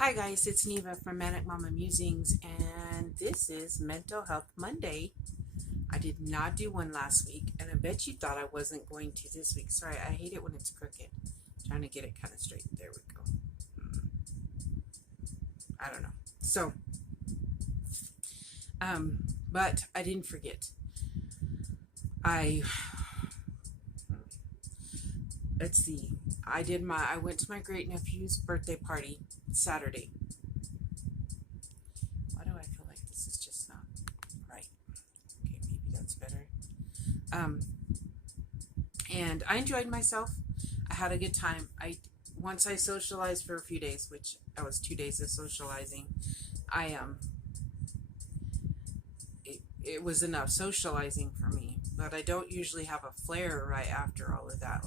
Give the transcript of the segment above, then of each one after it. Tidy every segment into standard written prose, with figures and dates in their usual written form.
Hi guys, it's Neva from Manic Mama Musings, and this is Mental Health Monday. I did not do one last week, and I bet you thought I wasn't going to this week. Sorry, I hate it when it's crooked. Trying to get it kind of straight. There we go. I don't know. So, but I didn't forget. I let's see. I went to my great nephew's birthday party Saturday. Why do I feel like this is just not right? Okay, maybe that's better. Um, and I enjoyed myself. I had a good time. Once I socialized for a few days, which I was 2 days of socializing, I it was enough socializing for me. But I don't usually have a flare right after all of that.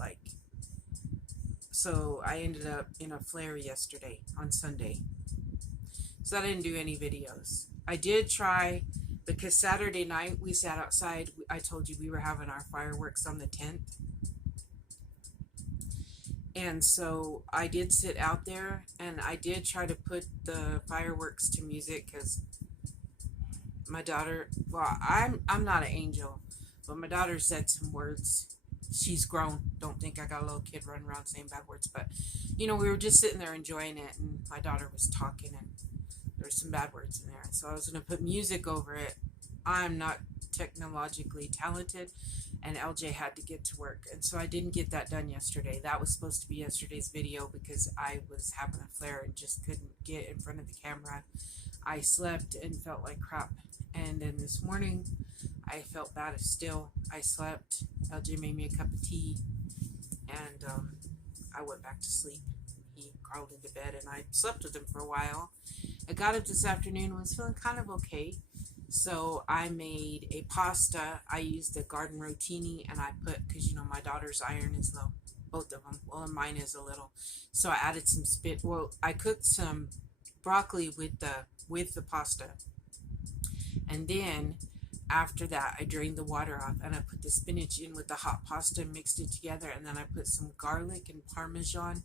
So I ended up in a flare yesterday on Sunday. So I didn't do any videos. I did try because Saturday night we sat outside. I told you we were having our fireworks on the 10th. And so I did sit out there and I did try to put the fireworks to music because my daughter, well, I'm not an angel, but my daughter said some words. She's grown. Don't think I got a little kid running around saying bad words, but we were just sitting there enjoying it, and my daughter was talking, and there were some bad words in there. So I was going to put music over it. I'm not technologically talented, and LJ had to get to work, and so I didn't get that done yesterday. That was supposed to be yesterday's video because I was having a flare and just couldn't get in front of the camera. I slept and felt like crap, and then this morning I felt bad still. I slept. LJ made me a cup of tea, and I went back to sleep. He crawled into bed, and I slept with him for a while. I got up this afternoon and was feeling kind of okay. So I made a pasta. I used the garden rotini, and I put, because my daughter's iron is low, both of them. Well, and mine is a little. So I added some I cooked some broccoli with the pasta, and then after that I drained the water off and I put the spinach in with the hot pasta and mixed it together, and then I put some garlic and parmesan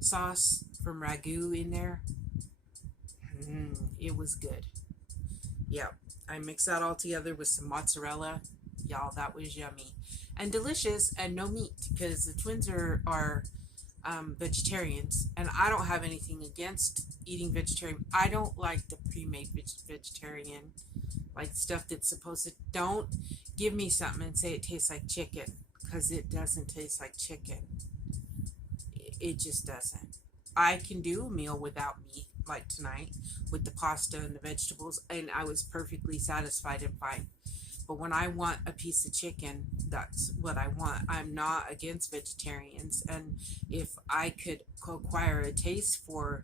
sauce from Ragu in there. It was good. Yeah, I mixed that all together with some mozzarella. Y'all, that was yummy and delicious, and no meat because the twins are vegetarians, and I don't have anything against eating vegetarian. I don't like the pre-made vegetarian, like stuff that's supposed to. Don't give me something and say it tastes like chicken, because it doesn't taste like chicken. It just doesn't. I can do a meal without meat, like tonight, with the pasta and the vegetables, and I was perfectly satisfied and fine. But when I want a piece of chicken, that's what I want. I'm not against vegetarians, and if I could acquire a taste for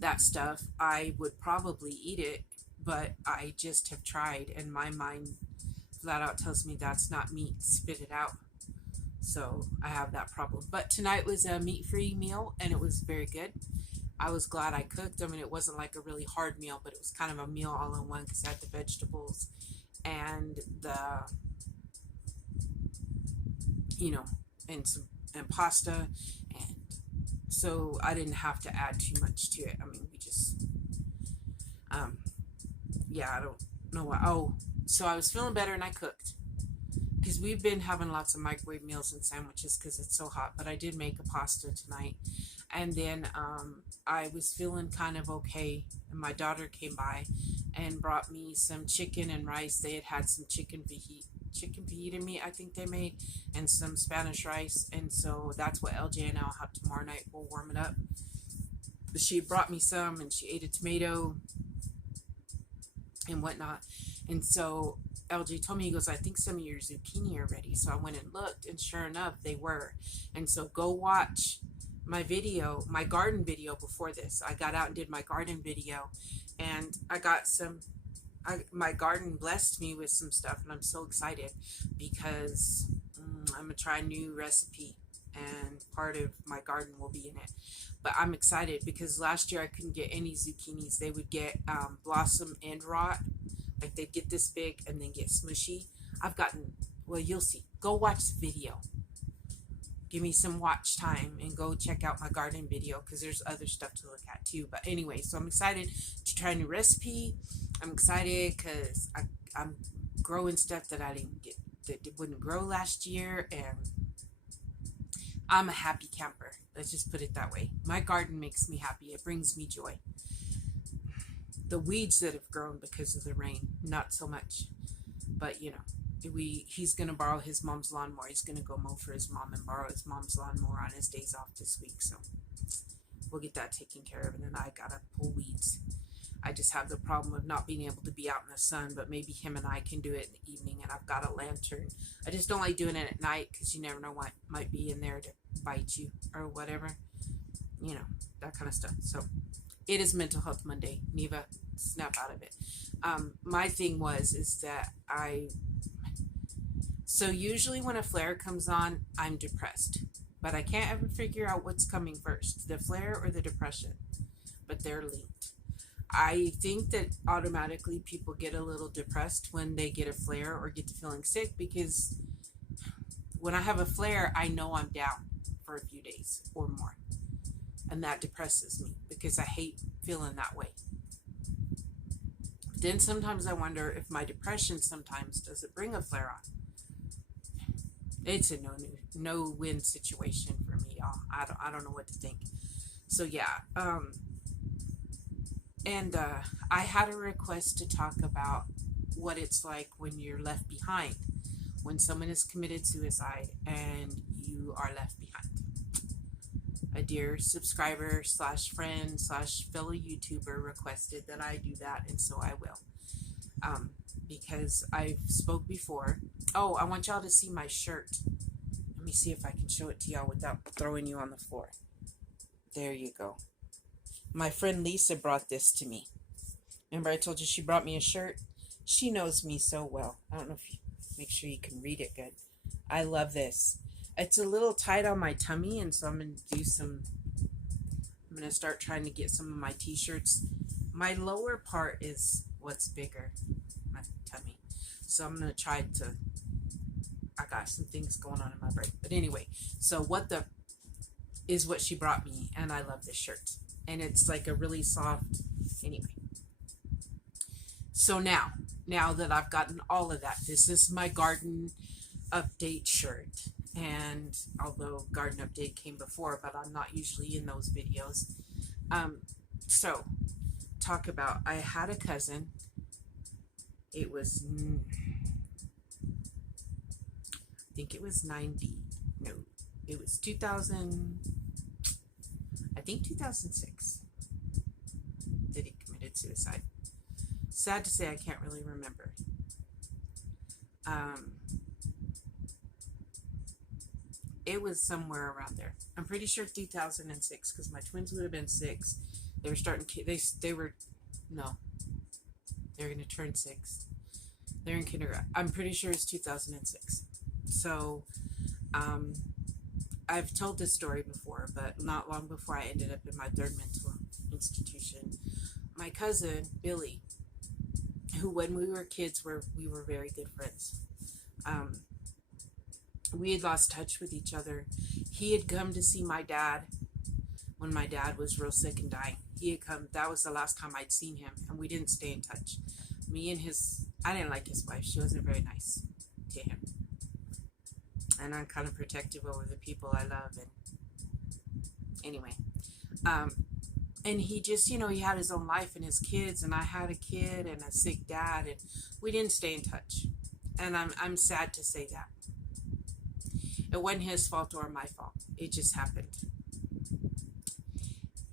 that stuff, I would probably eat it. But I just have tried, and my mind flat out tells me that's not meat. Spit it out. So I have that problem. But tonight was a meat-free meal, and it was very good. I was glad I cooked. I mean, it wasn't like a really hard meal, but it was kind of a meal all in one because I had the vegetables and you know, and pasta, and so I didn't have to add too much to it. I mean, we just, yeah, I don't know why. Oh, so I was feeling better and I cooked because we've been having lots of microwave meals and sandwiches because it's so hot. But I did make a pasta tonight, and then I was feeling kind of okay, and my daughter came by and brought me some chicken and rice. They had some chicken fajita meat, I think they made, and some Spanish rice, and so that's what LJ and I'll have tomorrow night. We'll warm it up. But she brought me some, and she ate a tomato and whatnot, and so LJ told me, he goes, I think some of your zucchini are ready. So I went and looked, and sure enough, they were. And so go watch my video, my garden video before this. I got out and did my garden video, and I got my garden blessed me with some stuff, and I'm so excited because I'm going to try a new recipe, and part of my garden will be in it. But I'm excited because last year I couldn't get any zucchinis. They would get blossom and rot. Like they'd get this big and then get smushy. Well, you'll see. Go watch the video. give me some watch time and go check out my garden video because there's other stuff to look at too. But anyway, so I'm excited to try a new recipe. I'm excited because I'm growing stuff that I didn't get, that wouldn't grow last year, and I'm a happy camper. Let's just put it that way. My garden makes me happy. It brings me joy. The weeds that have grown because of the rain, not so much. But you know, he's gonna borrow his mom's lawnmower. He's gonna go mow for his mom and borrow his mom's lawnmower on his days off this week. So we'll get that taken care of. And then I gotta pull weeds. I just have the problem of not being able to be out in the sun, but maybe him and I can do it in the evening. And I've got a lantern. I just don't like doing it at night because you never know what might be in there to bite you or whatever. You know, that kind of stuff. So it is Mental Health Monday. Neva, snap out of it. My thing is that so usually when a flare comes on, I'm depressed. But I can't ever figure out what's coming first, the flare or the depression. But they're linked. I think that automatically people get a little depressed when they get a flare or get to feeling sick, because when I have a flare, I know I'm down for a few days or more. And that depresses me because I hate feeling that way. Then sometimes I wonder if my depression sometimes does it bring a flare on. It's a no-win situation for me, y'all. I don't know what to think. So yeah, I had a request to talk about what it's like when you're left behind, when someone has committed suicide and you are left behind. A dear subscriber / friend / fellow YouTuber requested that I do that, and so I will. Because I've spoke before. Oh, I want y'all to see my shirt. Let me see if I can show it to y'all without throwing you on the floor. There you go. My friend Lisa brought this to me. Remember I told you she brought me a shirt? She knows me so well. I don't know if you make sure you can read it good. I love this. It's a little tight on my tummy, and so I'm going to start trying to get some of my t-shirts. My lower part is what's bigger, my tummy. So I'm going to try to, I got some things going on in my brain. But anyway, so is what she brought me, and I love this shirt. And it's like a really soft, anyway. So now that I've gotten all of that, this is my garden update shirt. And although garden update came before, but I'm not usually in those videos. So talk about, I had a cousin. It was, I think it was 90. No, it was 2000. I think 2006 that he committed suicide. Sad to say, I can't really remember. It was somewhere around there. I'm pretty sure 2006 because my twins would have been 6. They were starting. They were they're going to turn 6. They're in kindergarten. I'm pretty sure it's 2006. So, I've told this story before, but not long before I ended up in my 3rd mental institution. My cousin Billy, who when we were kids we were very good friends. We had lost touch with each other. He had come to see my dad when my dad was real sick and dying. He had come, that was the last time I'd seen him, and we didn't stay in touch. I didn't like his wife. She wasn't very nice to him. And I'm kind of protective over the people I love. And anyway, and he just, he had his own life and his kids, and I had a kid and a sick dad, and we didn't stay in touch. And I'm sad to say that. It wasn't his fault or my fault. It just happened.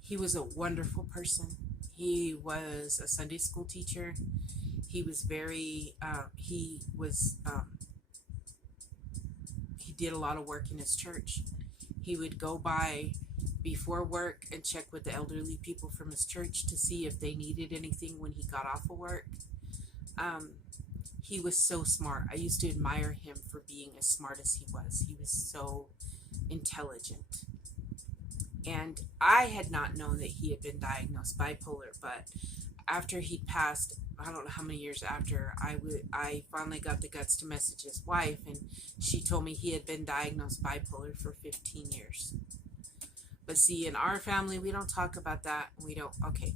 He was a wonderful person. He was a Sunday school teacher. He was very, he did a lot of work in his church. He would go by before work and check with the elderly people from his church to see if they needed anything when he got off of work. He was so smart. I used to admire him for being as smart as he was. He was so intelligent. And I had not known that he had been diagnosed bipolar, but after he passed, I don't know how many years after, I finally got the guts to message his wife, and she told me he had been diagnosed bipolar for 15 years. But see, in our family, we don't talk about that. Okay,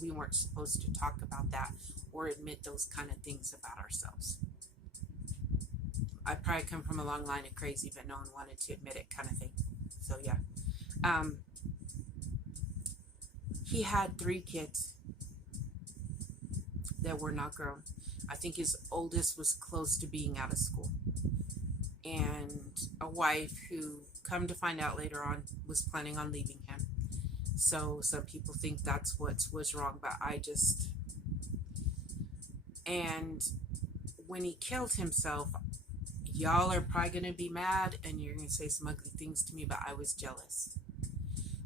we weren't supposed to talk about that or admit those kind of things about ourselves. I probably come from a long line of crazy, but no one wanted to admit it, kind of thing. So yeah. Um, he had 3 kids that were not grown. I think his oldest was close to being out of school. And a wife who, come to find out later on, was planning on leaving him. So some people think that's what was wrong, but and when he killed himself, y'all are probably going to be mad and you're going to say some ugly things to me, but I was jealous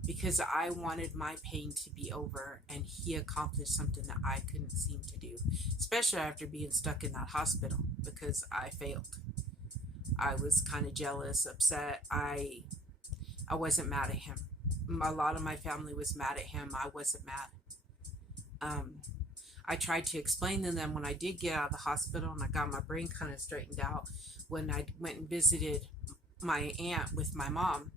because I wanted my pain to be over, and he accomplished something that I couldn't seem to do, especially after being stuck in that hospital because I failed. I was kind of jealous, upset. I wasn't mad at him. A lot of my family was mad at him. I wasn't mad. I tried to explain to them when I did get out of the hospital and I got my brain kind of straightened out. When I went and visited my aunt with my mom,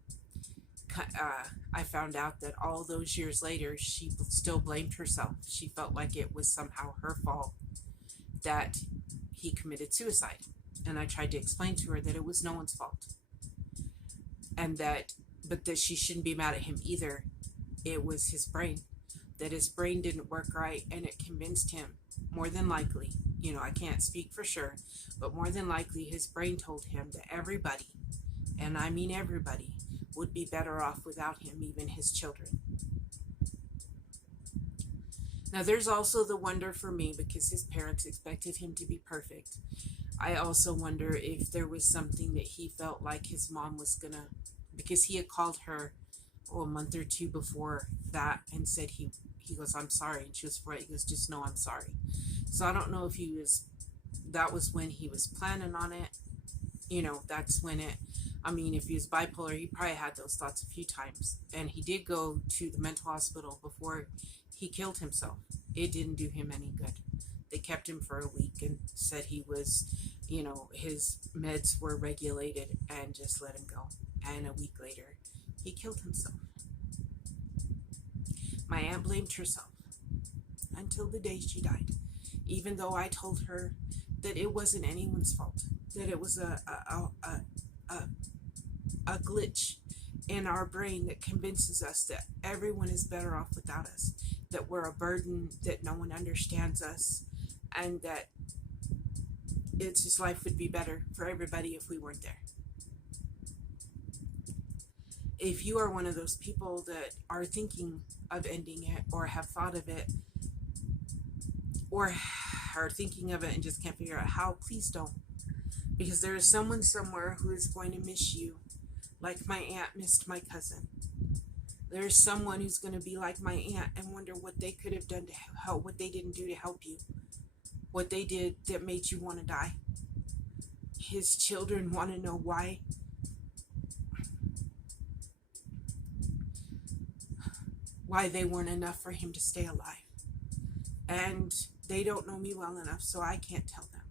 I found out that all those years later, she still blamed herself. She felt like it was somehow her fault that he committed suicide. And I tried to explain to her that it was no one's fault. But that she shouldn't be mad at him either. It was his brain. That his brain didn't work right, and it convinced him, more than likely, I can't speak for sure, but more than likely his brain told him that everybody, and I mean everybody, would be better off without him, even his children. Now there's also the wonder for me, because his parents expected him to be perfect. I also wonder if there was something that he felt like his mom was gonna, because he had called her a month or 2 before that and said he goes, I'm sorry. And she was right. He goes, just know I'm sorry. So I don't know if that was when he was planning on it. That's when if he was bipolar, he probably had those thoughts a few times. And he did go to the mental hospital before he killed himself. It didn't do him any good. They kept him for a week and said he was, his meds were regulated, and just let him go. And a week later, he killed himself. My aunt blamed herself until the day she died, even though I told her that it wasn't anyone's fault, that it was a glitch in our brain that convinces us that everyone is better off without us, that we're a burden, that no one understands us, and that it's just life would be better for everybody if we weren't there. If you are one of those people that are thinking of ending it, or have thought of it, or are thinking of it and just can't figure out how, please don't. Because there is someone somewhere who is going to miss you like my aunt missed my cousin. There is someone who's going to be like my aunt and wonder what they could have done to help, what they didn't do to help you, what they did that made you want to die. His children want to know why they weren't enough for him to stay alive. And they don't know me well enough, so I can't tell them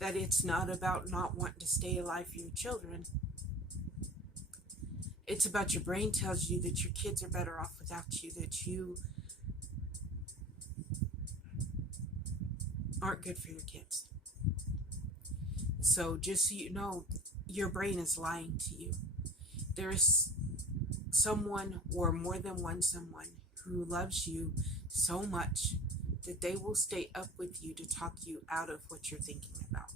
that it's not about not wanting to stay alive for your children. It's about your brain tells you that your kids are better off without you, that you aren't good for your kids. So just so you know, your brain is lying to you. There is someone, or more than one someone, who loves you so much that they will stay up with you to talk you out of what you're thinking about.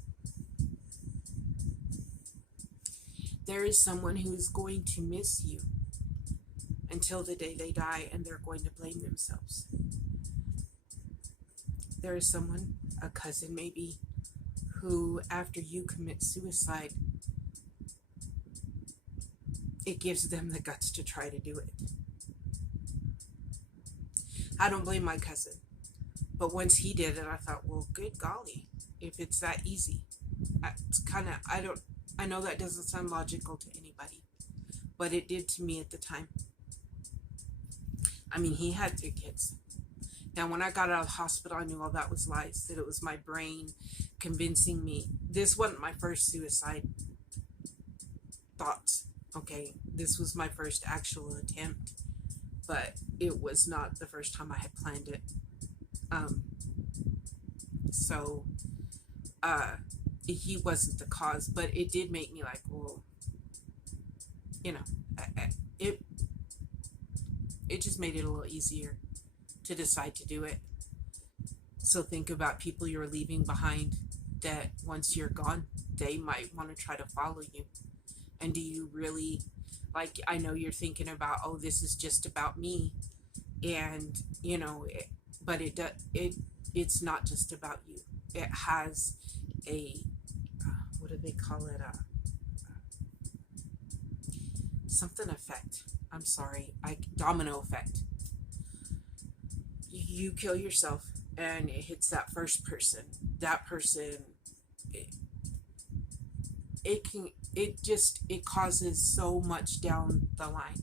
There is someone who is going to miss you until the day they die, and they're going to blame themselves. There is someone, a cousin maybe, who after you commit suicide, it gives them the guts to try to do it. I don't blame my cousin. But once he did it, I thought, well, good golly, if it's that easy. It's kind of, I know that doesn't sound logical to anybody, but it did to me at the time. I mean, he had 3 kids. And when I got out of the hospital, I knew all that was lies, that it was my brain convincing me. This wasn't my first suicide thoughts. Okay, this was my first actual attempt, but it was not the first time I had planned it. Um, so uh, he wasn't the cause, but it did make me like, well, you know, it it just made it a little easier to decide to do it. So think about people you're leaving behind that once you're gone, they might want to try to follow you. And do you really, like, I know you're thinking about, oh, this is just about me. And, but it's not just about you. It has a, what do they call it? Something effect. I'm sorry. Domino effect. You kill yourself and it hits that first person. That person, it causes so much down the line.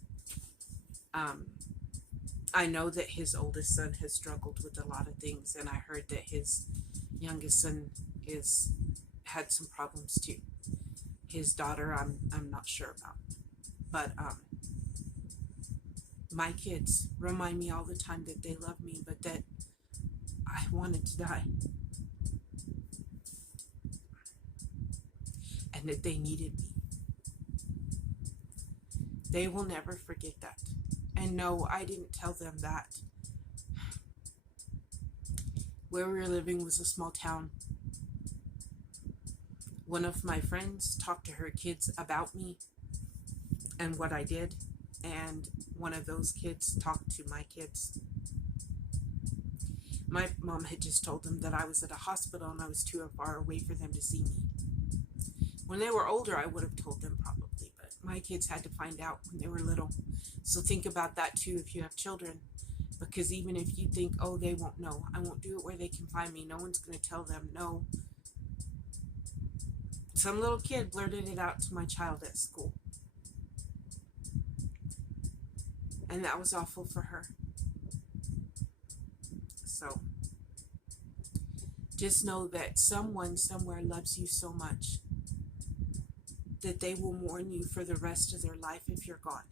I know that his oldest son has struggled with a lot of things, and I heard that his youngest son is had some problems too. His daughter, I'm not sure about, but my kids remind me all the time that they love me, but that I wanted to die, and that they needed me. They will never forget that. And no, I didn't tell them that. Where we were living was a small town. One of my friends talked to her kids about me and what I did, and one of those kids talked to my kids. My mom had just told them that I was at a hospital and I was too far away for them to see me. When they were older, I would have told them probably, but my kids had to find out when they were little. So think about that too if you have children, because even if you think, oh, they won't know, I won't do it where they can find me, no one's going to tell them. No. Some little kid blurted it out to my child at school, and that was awful for her. So just know that someone somewhere loves you so much that they will mourn you for the rest of their life if you're gone.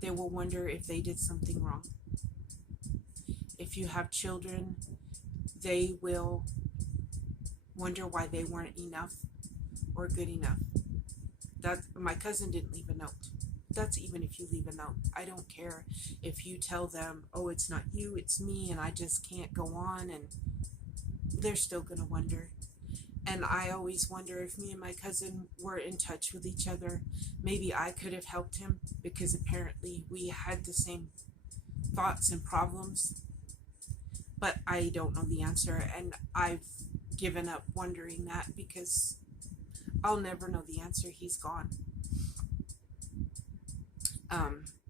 They will wonder if they did something wrong. If you have children, they will wonder why they weren't enough or good enough. That my cousin didn't leave a note. That's even if you leave a note. I don't care if you tell them, oh, it's not you, it's me, and I just can't go on, and they're still going to wonder. And I always wonder if me and my cousin were in touch with each other, maybe I could have helped him, because apparently we had the same thoughts and problems. But I don't know the answer, and I've given up wondering that because I'll never know the answer. He's gone.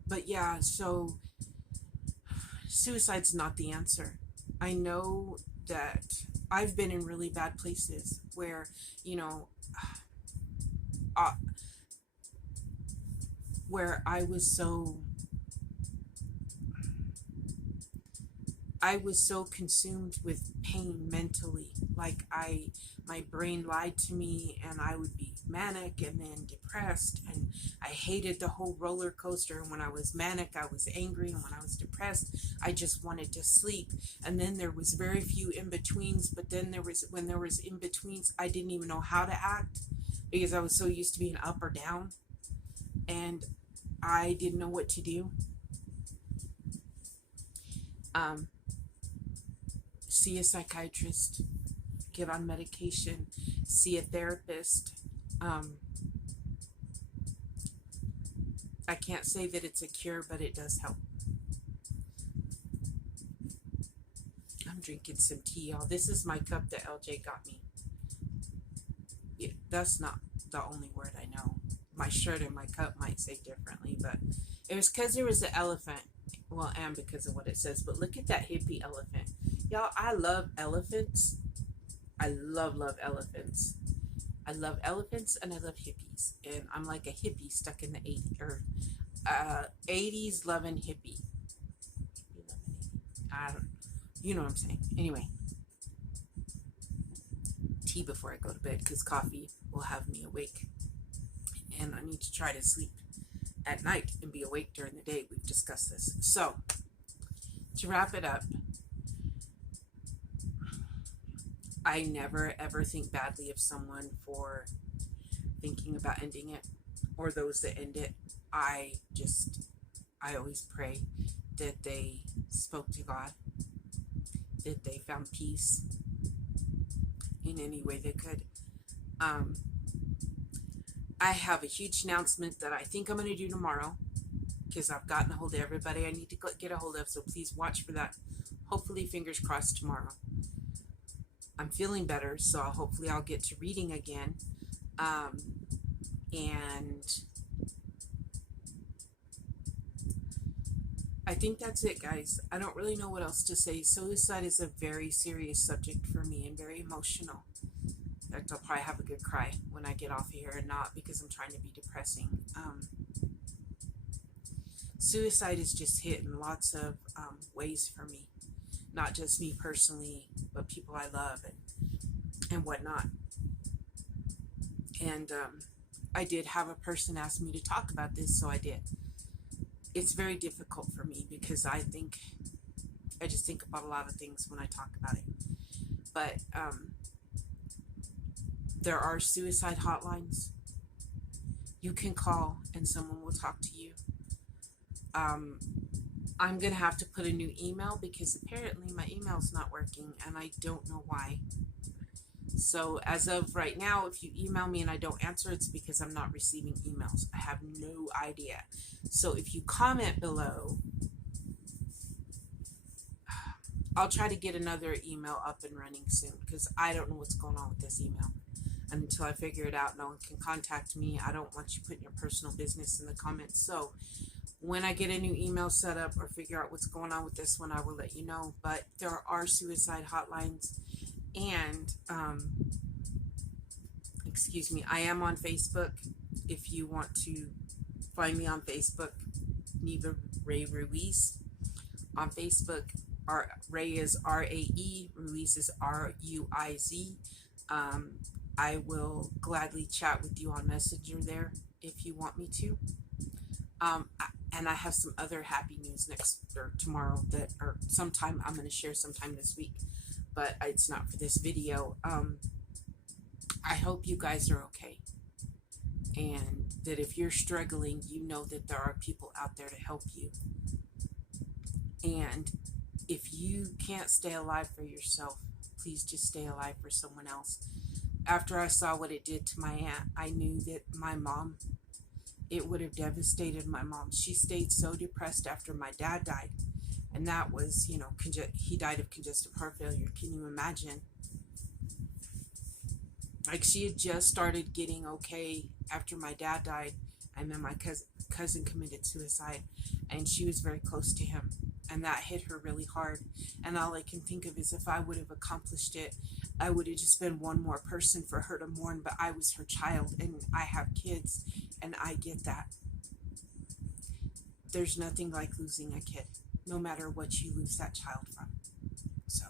But yeah, so suicide's not the answer. I know that I've been in really bad places where, uh, where I was so consumed with pain mentally. Like my brain lied to me, and I would be manic and then depressed, and I hated the whole roller coaster. And when I was manic, I was angry, and when I was depressed, I just wanted to sleep. And then there was very few in-betweens, but then when there was in-betweens, I didn't even know how to act because I was so used to being up or down, and I didn't know what to do. See a psychiatrist, get on medication, see a therapist. I can't say that it's a cure, but it does help. I'm drinking some tea, y'all. This is my cup that LJ got me. Yeah, that's not the only word I know. My shirt and my cup might say differently, but it was because there was an elephant. Well, and because of what it says. But look at that hippie elephant. Y'all, I love elephants. I love elephants. I love elephants and I love hippies. And I'm like a hippie stuck in the 80s, or 80s loving hippie. I don't, you know what I'm saying. Anyway, tea before I go to bed because coffee will have me awake. And I need to try to sleep at night and be awake during the day. We've discussed this. So, to wrap it up, I never ever think badly of someone for thinking about ending it or those that end it. I always pray that they spoke to God, that they found peace in any way they could. I have a huge announcement that I think I'm going to do tomorrow because I've gotten a hold of everybody I need to get a hold of, so please watch for that. Hopefully, fingers crossed, tomorrow. I'm feeling better, so hopefully I'll get to reading again. And I think that's it, guys. I don't really know what else to say. Suicide is a very serious subject for me and very emotional. In fact, I'll probably have a good cry when I get off of here, and not because I'm trying to be depressing. Suicide is just hit in lots of ways for me. Not just me personally, but people I love and whatnot. And I did have a person ask me to talk about this, so I did. It's very difficult for me because I just think about a lot of things when I talk about it. But there are suicide hotlines. You can call and someone will talk to you. I'm going to have to put a new email because apparently my email's not working and I don't know why. So as of right now, if you email me and I don't answer, it's because I'm not receiving emails. I have no idea. So if you comment below, I'll try to get another email up and running soon because I don't know what's going on with this email. And until I figure it out, no one can contact me. I don't want you putting your personal business in the comments. So when I get a new email set up or figure out what's going on with this one, I will let you know. But there are suicide hotlines. And, excuse me, I am on Facebook. If you want to find me on Facebook, Neva Ray Ruiz. On Facebook, Ray is R-A-E, Ruiz is R-U-I-Z. I will gladly chat with you on Messenger there if you want me to. And I have some other happy news tomorrow or sometime I'm going to share sometime this week. But it's not for this video. I hope you guys are okay. And that if you're struggling, you know that there are people out there to help you. And if you can't stay alive for yourself, please just stay alive for someone else. After I saw what it did to my aunt, I knew that my mom, it would have devastated my mom. She stayed so depressed after my dad died. And that was, he died of congestive heart failure. Can you imagine? Like, she had just started getting okay after my dad died. And then my cousin committed suicide. And she was very close to him. And that hit her really hard. And all I can think of is if I would have accomplished it, I would have just been one more person for her to mourn. But I was her child. And I have kids. And I get that. There's nothing like losing a kid, no matter what you lose that child from. So,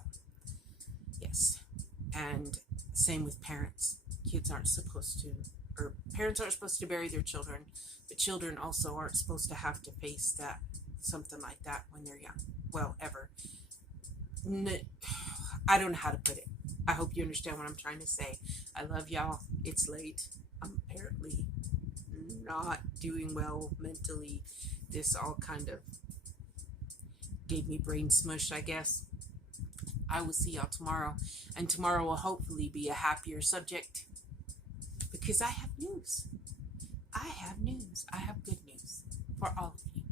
yes. And same with parents. Parents aren't supposed to bury their children, but children also aren't supposed to have to face something like that when they're young. Well, ever. I don't know how to put it. I hope you understand what I'm trying to say. I love y'all. It's late. I'm apparently not doing well mentally. This all kind of gave me brain smush, I guess. I will see y'all tomorrow. And tomorrow will hopefully be a happier subject. Because I have news. I have news. I have good news for all of you.